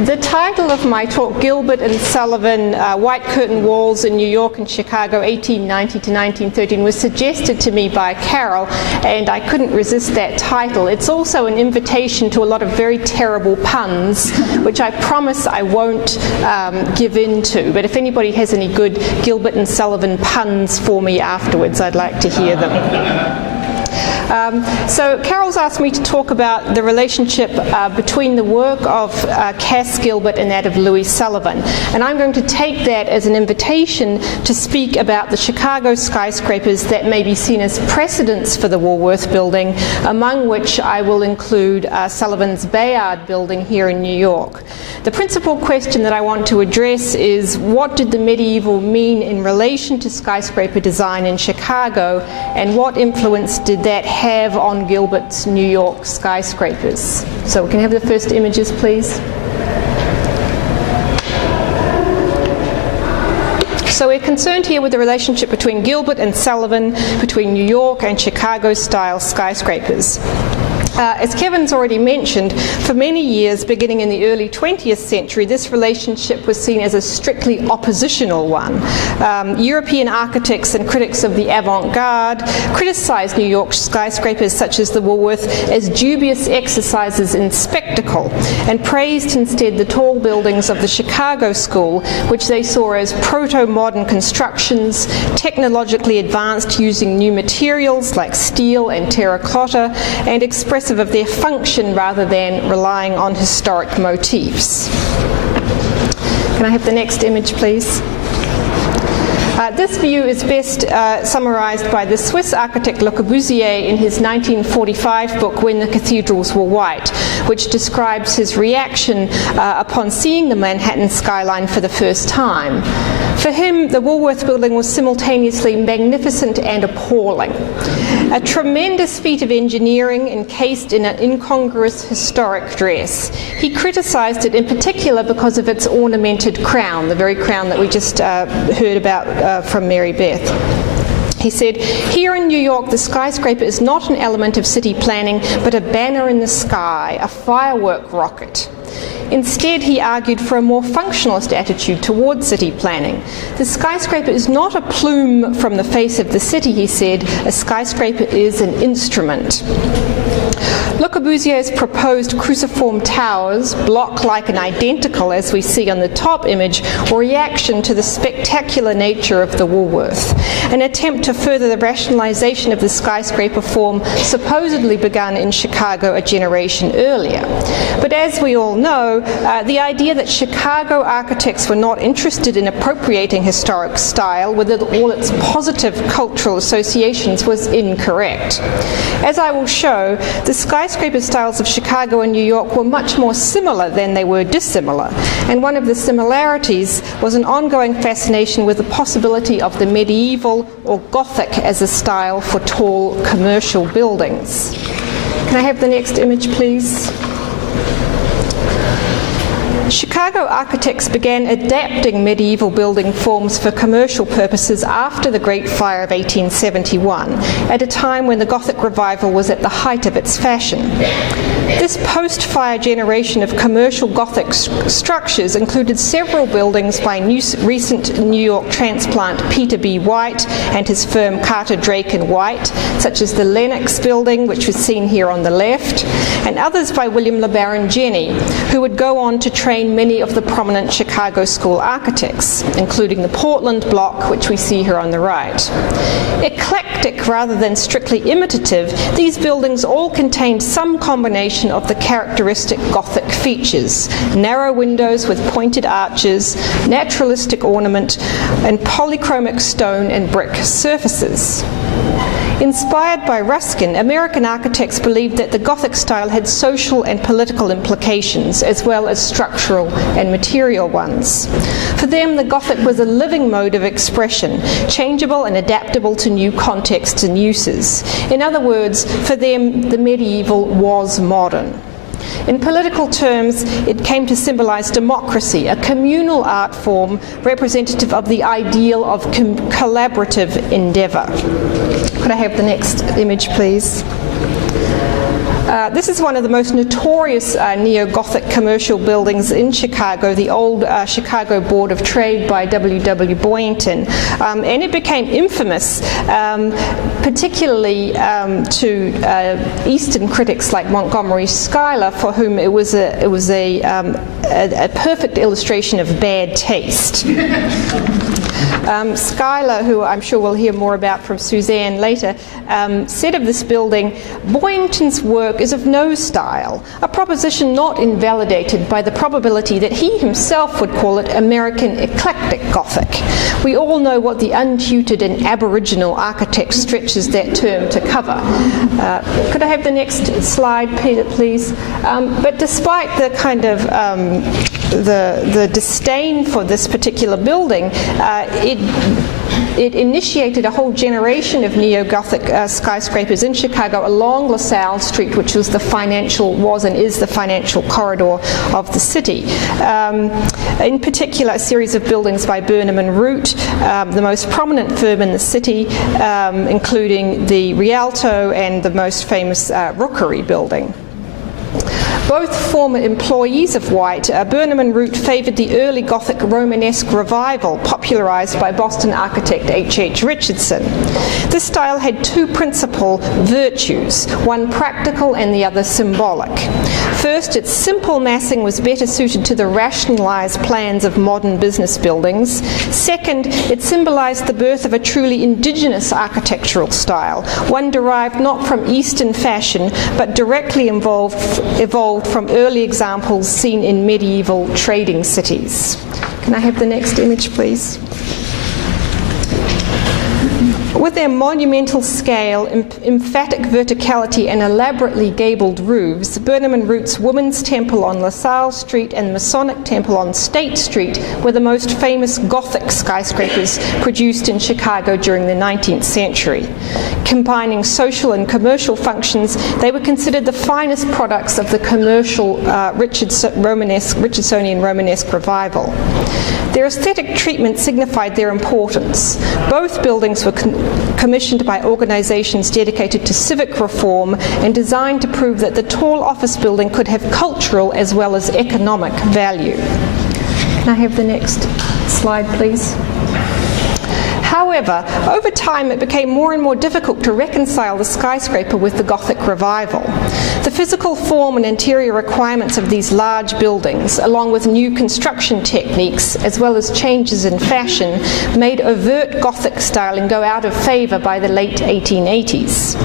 The title of my talk, Gilbert and Sullivan, White Curtain Walls in New York and Chicago, 1890 to 1913, was suggested to me by Carol, and I couldn't resist that title. It's also an invitation to a lot of very terrible puns, which I promise I won't give in to. But if anybody has any good Gilbert and Sullivan puns for me afterwards, I'd like to hear them. So Carol's asked me to talk about the relationship between the work of Cass Gilbert and that of Louis Sullivan. And I'm going to take that as an invitation to speak about the Chicago skyscrapers that may be seen as precedents for the Woolworth Building, among which I will include Sullivan's Bayard Building here in New York. The principal question that I want to address is, what did the medieval mean in relation to skyscraper design in Chicago, and what influence did that have on Gilbert's New York skyscrapers? So we can have the first images, please. So we're concerned here with the relationship between Gilbert and Sullivan, between New York and Chicago style skyscrapers. As Kevin's already mentioned, for many years, beginning in the early 20th century, this relationship was seen as a strictly oppositional one. European architects and critics of the avant-garde criticized New York skyscrapers such as the Woolworth as dubious exercises in spectacle, and praised instead the tall buildings of the Chicago school, which they saw as proto-modern constructions, technologically advanced using new materials like steel and terracotta, and expressive of their function rather than relying on historic motifs. Can I have the next image, please? This view is best summarized by the Swiss architect Le Corbusier in his 1945 book, When the Cathedrals Were White, which describes his reaction upon seeing the Manhattan skyline for the first time. For him, the Woolworth Building was simultaneously magnificent and appalling. A tremendous feat of engineering encased in an incongruous historic dress. He criticized it in particular because of its ornamented crown, the very crown that we just heard about from Mary Beth. He said, "Here in New York, the skyscraper is not an element of city planning, but a banner in the sky, a firework rocket." Instead, he argued for a more functionalist attitude towards city planning. The skyscraper is not a plume from the face of the city, he said. A skyscraper is an instrument. Le Corbusier's proposed cruciform towers, block-like and identical as we see on the top image, were a reaction to the spectacular nature of the Woolworth. An attempt to further the rationalization of the skyscraper form supposedly begun in Chicago a generation earlier. But as we all know, the idea that Chicago architects were not interested in appropriating historic style with all its positive cultural associations was incorrect. As I will show, the skyscraper styles of Chicago and New York were much more similar than they were dissimilar, and one of the similarities was an ongoing fascination with the possibility of the medieval or Gothic as a style for tall commercial buildings. Can I have the next image, please? Chicago architects began adapting medieval building forms for commercial purposes after the Great Fire of 1871, at a time when the Gothic revival was at the height of its fashion. This post-fire generation of commercial Gothic structures included several buildings by recent New York transplant Peter B. White and his firm Carter, Drake & White, such as the Lenox Building, which was seen here on the left, and others by William LeBaron Jenney, who would go on to train many of the prominent Chicago school architects, including the Portland Block, which we see here on the right. Eclectic rather than strictly imitative, these buildings all contained some combination of the characteristic Gothic features: narrow windows with pointed arches, naturalistic ornament, and polychromic stone and brick surfaces. Inspired by Ruskin, American architects believed that the Gothic style had social and political implications, as well as structural and material ones. For them, the Gothic was a living mode of expression, changeable and adaptable to new contexts and uses. In other words, for them, the medieval was modern. In political terms, it came to symbolize democracy, a communal art form representative of the ideal of collaborative endeavor. Could I have the next image, please? This is one of the most notorious neo-Gothic commercial buildings in Chicago, the old Chicago Board of Trade by W.W. Boynton. And it became infamous, particularly to Eastern critics like Montgomery Schuyler, for whom it was a perfect illustration of bad taste. Schuyler, who I'm sure we'll hear more about from Suzanne later, said of this building, "Boynton's work is of no style, a proposition not invalidated by the probability that he himself would call it American eclectic Gothic. We all know what the untutored and aboriginal architect stretches that term to cover." Could I have the next slide, Peter, please? But despite the kind of the disdain for this particular building, it initiated a whole generation of neo-Gothic skyscrapers in Chicago along LaSalle Street, which was and is the financial corridor of the city. In particular, a series of buildings by Burnham and Root, the most prominent firm in the city, including the Rialto and the most famous Rookery building. Both former employees of White, Burnham and Root favoured the early Gothic Romanesque revival popularised by Boston architect H.H. Richardson. This style had two principal virtues, one practical and the other symbolic. First, its simple massing was better suited to the rationalised plans of modern business buildings. Second, it symbolised the birth of a truly indigenous architectural style, one derived not from Eastern fashion, but directly evolved from early examples seen in medieval trading cities. Can I have the next image, please? With their monumental scale, emphatic verticality and elaborately gabled roofs, Burnham and Root's Women's Temple on LaSalle Street and Masonic Temple on State Street were the most famous Gothic skyscrapers produced in Chicago during the 19th century. Combining social and commercial functions, they were considered the finest products of the commercial Richardsonian Romanesque revival. Their aesthetic treatment signified their importance. Both buildings were commissioned by organisations dedicated to civic reform and designed to prove that the tall office building could have cultural as well as economic value. Can I have the next slide, please? However, over time it became more and more difficult to reconcile the skyscraper with the Gothic revival. The physical form and interior requirements of these large buildings, along with new construction techniques, as well as changes in fashion, made overt Gothic styling go out of favour by the late 1880s.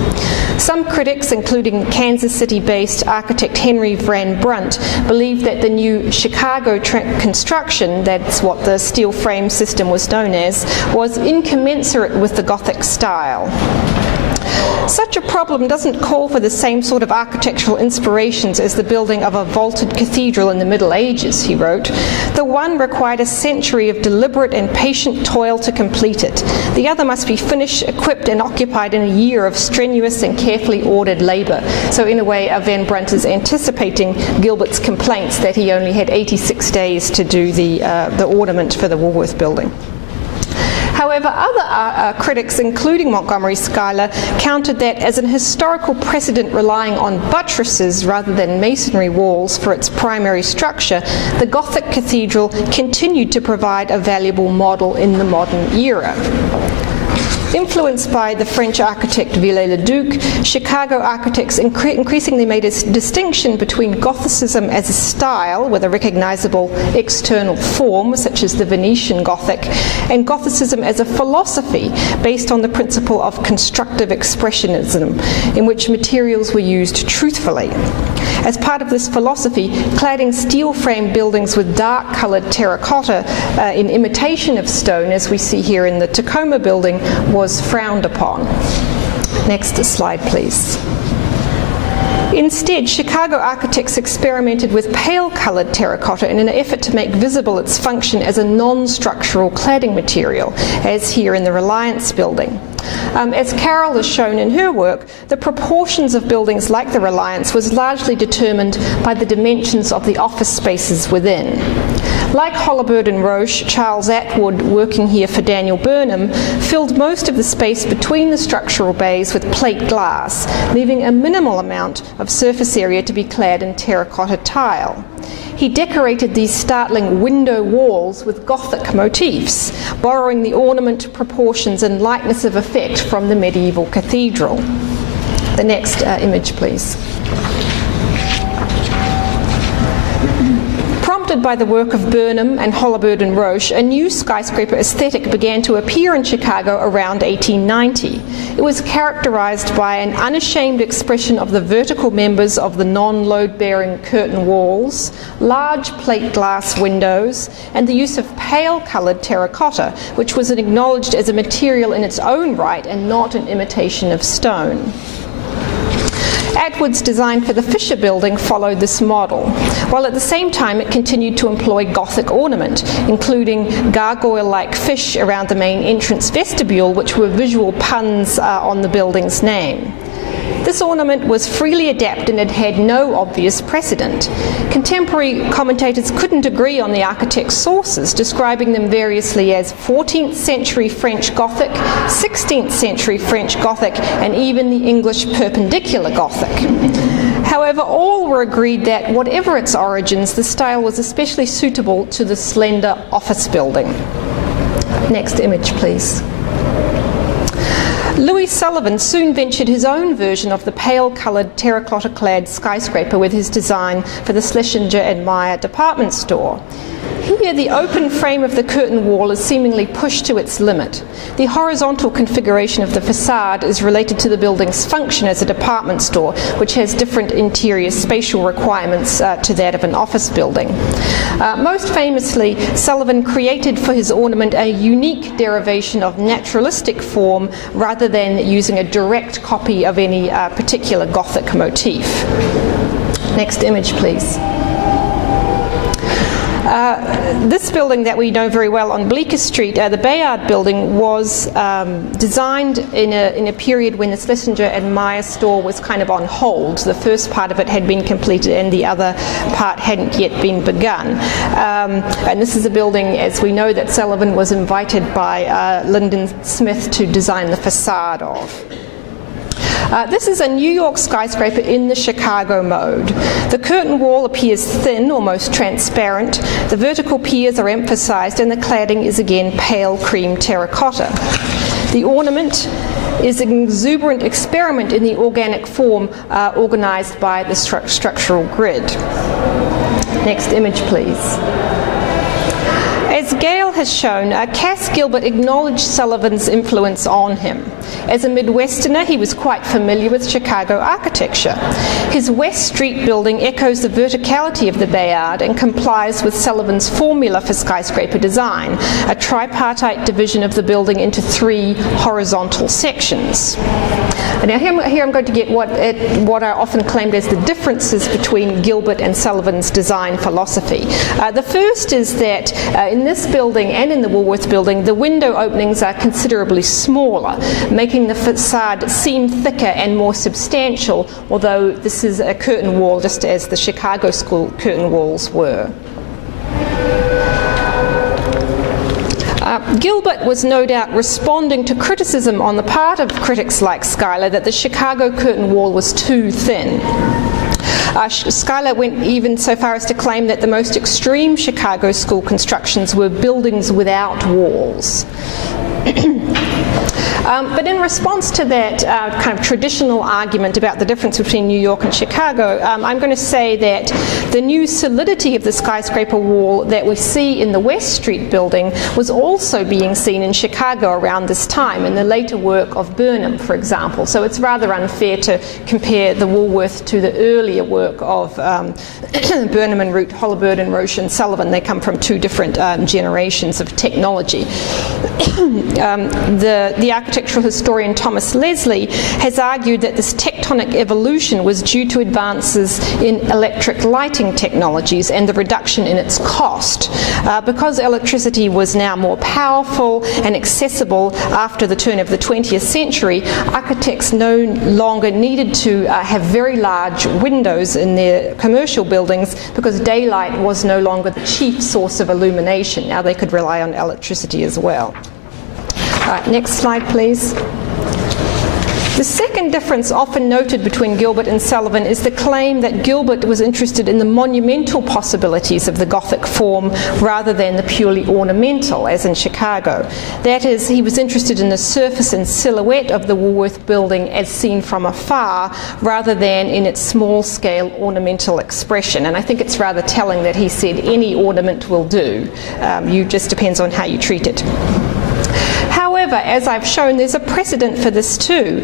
Some critics, including Kansas City-based architect Henry Van Brunt, believed that the new Chicago construction, that's what the steel frame system was known as, was incommensurate with the Gothic style. Such a problem doesn't call for the same sort of architectural inspirations as the building of a vaulted cathedral in the Middle Ages, he wrote. The one required a century of deliberate and patient toil to complete it. The other must be finished, equipped and occupied in a year of strenuous and carefully ordered labour. So in a way, Van Brunt is anticipating Gilbert's complaints that he only had 86 days to do the ornament for the Woolworth building. However, other critics, including Montgomery Schuyler, countered that as an historical precedent relying on buttresses rather than masonry walls for its primary structure, the Gothic cathedral continued to provide a valuable model in the modern era. Influenced by the French architect Viollet-le-Duc, Chicago architects increasingly made a distinction between Gothicism as a style with a recognizable external form, such as the Venetian Gothic, and Gothicism as a philosophy based on the principle of constructive expressionism, in which materials were used truthfully. As part of this philosophy, cladding steel-framed buildings with dark-coloured terracotta in imitation of stone, as we see here in the Tacoma building, was frowned upon. Next slide, please. Instead, Chicago architects experimented with pale-coloured terracotta in an effort to make visible its function as a non-structural cladding material, as here in the Reliance building. As Carol has shown in her work, the proportions of buildings like the Reliance was largely determined by the dimensions of the office spaces within. Like Holabird and Roche, Charles Atwood, working here for Daniel Burnham, filled most of the space between the structural bays with plate glass, leaving a minimal amount of surface area to be clad in terracotta tile. He decorated these startling window walls with Gothic motifs, borrowing the ornament, proportions and lightness of effect from the medieval cathedral. The next image, please. Prompted by the work of Burnham and Holabird and Roche, a new skyscraper aesthetic began to appear in Chicago around 1890. It was characterized by an unashamed expression of the vertical members of the non-load-bearing curtain walls, large plate glass windows, and the use of pale-coloured terracotta, which was acknowledged as a material in its own right and not an imitation of stone. Atwood's design for the Fisher Building followed this model, while at the same time it continued to employ Gothic ornament, including gargoyle-like fish around the main entrance vestibule, which were visual puns on the building's name. This ornament was freely adapted and had no obvious precedent. Contemporary commentators couldn't agree on the architect's sources, describing them variously as 14th century French Gothic, 16th century French Gothic, and even the English Perpendicular Gothic. However, all were agreed that, whatever its origins, the style was especially suitable to the slender office building. Next image, please. Louis Sullivan soon ventured his own version of the pale-coloured terracotta-clad skyscraper with his design for the Schlesinger and Meyer department store. Here, the open frame of the curtain wall is seemingly pushed to its limit. The horizontal configuration of the facade is related to the building's function as a department store, which has different interior spatial requirements to that of an office building. Most famously, Sullivan created for his ornament a unique derivation of naturalistic form rather than using a direct copy of any particular Gothic motif. Next image, please. This building that we know very well on Bleecker Street, the Bayard building, was designed in a period when the Schlesinger and Meyer store was kind of on hold. The first part of it had been completed and the other part hadn't yet been begun. And this is a building, as we know, that Sullivan was invited by Lyndon Smith to design the facade of. This is a New York skyscraper in the Chicago mode. The curtain wall appears thin, almost transparent. The vertical piers are emphasized and the cladding is again pale cream terracotta. The ornament is an exuberant experiment in the organic form organized by the structural grid. Next image, please. As Gale has shown, Cass Gilbert acknowledged Sullivan's influence on him. As a Midwesterner, he was quite familiar with Chicago architecture. His West Street building echoes the verticality of the Bayard and complies with Sullivan's formula for skyscraper design, a tripartite division of the building into 3 horizontal sections. And now here I'm going to get what are often claimed as the differences between Gilbert and Sullivan's design philosophy. The first is that in this building and in the Woolworth building, the window openings are considerably smaller, making the facade seem thicker and more substantial, although this is a curtain wall just as the Chicago School curtain walls were. Gilbert was no doubt responding to criticism on the part of critics like Schuyler that the Chicago curtain wall was too thin. Schuyler went even so far as to claim that the most extreme Chicago school constructions were buildings without walls. But in response to that kind of traditional argument about the difference between New York and Chicago, I'm going to say that the new solidity of the skyscraper wall that we see in the West Street building was also being seen in Chicago around this time, in the later work of Burnham, for example. So it's rather unfair to compare the Woolworth to the earlier work work of Burnham and Root, Hollibird and Roche and Sullivan. They come from two different generations of technology. The architectural historian Thomas Leslie has argued that this tectonic evolution was due to advances in electric lighting technologies and the reduction in its cost. Because electricity was now more powerful and accessible after the turn of the 20th century, architects no longer needed to have very large windows in their commercial buildings because daylight was no longer the chief source of illumination. Now they could rely on electricity as well. Next slide, please. The second difference often noted between Gilbert and Sullivan is the claim that Gilbert was interested in the monumental possibilities of the Gothic form rather than the purely ornamental, as in Chicago. That is, he was interested in the surface and silhouette of the Woolworth building as seen from afar rather than in its small-scale ornamental expression. And I think it's rather telling that he said any ornament will do. You just depends on how you treat it. However, as I've shown, there's a precedent for this too.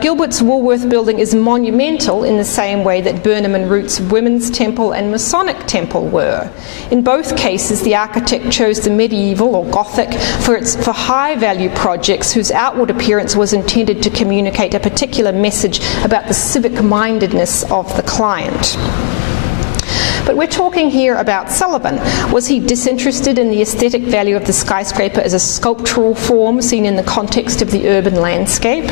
Gilbert's Woolworth building is monumental in the same way that Burnham and Root's Women's Temple and Masonic Temple were. In both cases, the architect chose the medieval or Gothic for high-value projects whose outward appearance was intended to communicate a particular message about the civic-mindedness of the client. But we're talking here about Sullivan. Was he disinterested in the aesthetic value of the skyscraper as a sculptural form seen in the context of the urban landscape?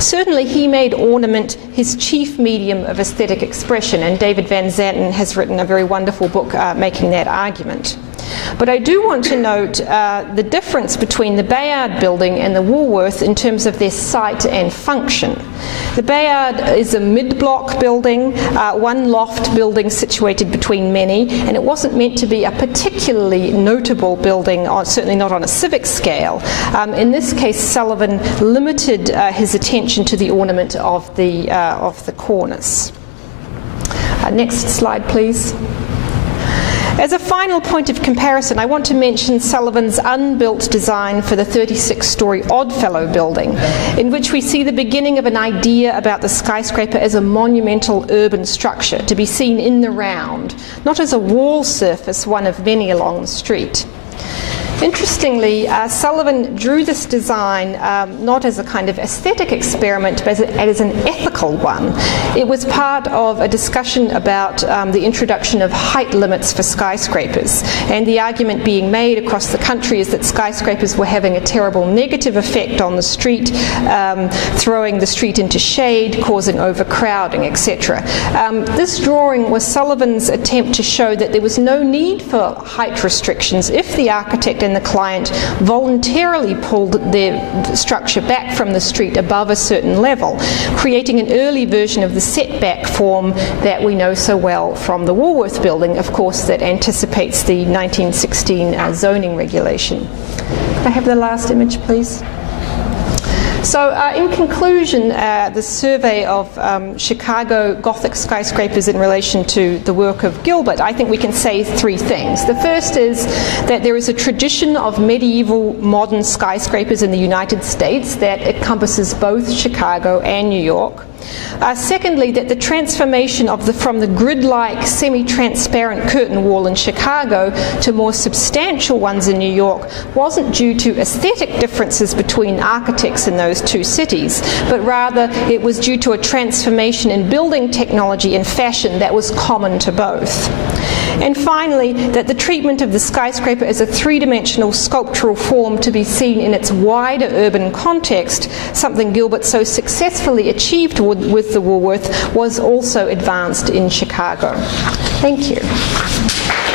Certainly he made ornament his chief medium of aesthetic expression, and David Van Zanten has written a very wonderful book making that argument. But I do want to note the difference between the Bayard building and the Woolworth in terms of their site and function. The Bayard is a mid-block building, one loft building situated between many, and it wasn't meant to be a particularly notable building, certainly not on a civic scale. In this case, Sullivan limited his attention to the ornament of the cornice. Next slide, please. As a final point of comparison, I want to mention Sullivan's unbuilt design for the 36-story Oddfellow building, in which we see the beginning of an idea about the skyscraper as a monumental urban structure to be seen in the round, not as a wall surface, one of many along the street. Interestingly, Sullivan drew this design not as a kind of aesthetic experiment, but as an ethical one. It was part of a discussion about the introduction of height limits for skyscrapers, and the argument being made across the country is that skyscrapers were having a terrible negative effect on the street, throwing the street into shade, causing overcrowding, etc. This drawing was Sullivan's attempt to show that there was no need for height restrictions if the architect and the client voluntarily pulled their structure back from the street above a certain level, creating an early version of the setback form that we know so well from the Woolworth building, of course, that anticipates the 1916 zoning regulation. Can I have the last image, please? So in conclusion, the survey of Chicago Gothic skyscrapers in relation to the work of Gilbert, I think we can say three things. The first is that there is a tradition of medieval modern skyscrapers in the United States that encompasses both Chicago and New York. Secondly, that the transformation from the grid-like semi-transparent curtain wall in Chicago to more substantial ones in New York wasn't due to aesthetic differences between architects in those two cities, but rather it was due to a transformation in building technology and fashion that was common to both. And finally, that the treatment of the skyscraper as a three-dimensional sculptural form to be seen in its wider urban context, something Gilbert so successfully achieved with the Woolworth, was also advanced in Chicago. Thank you.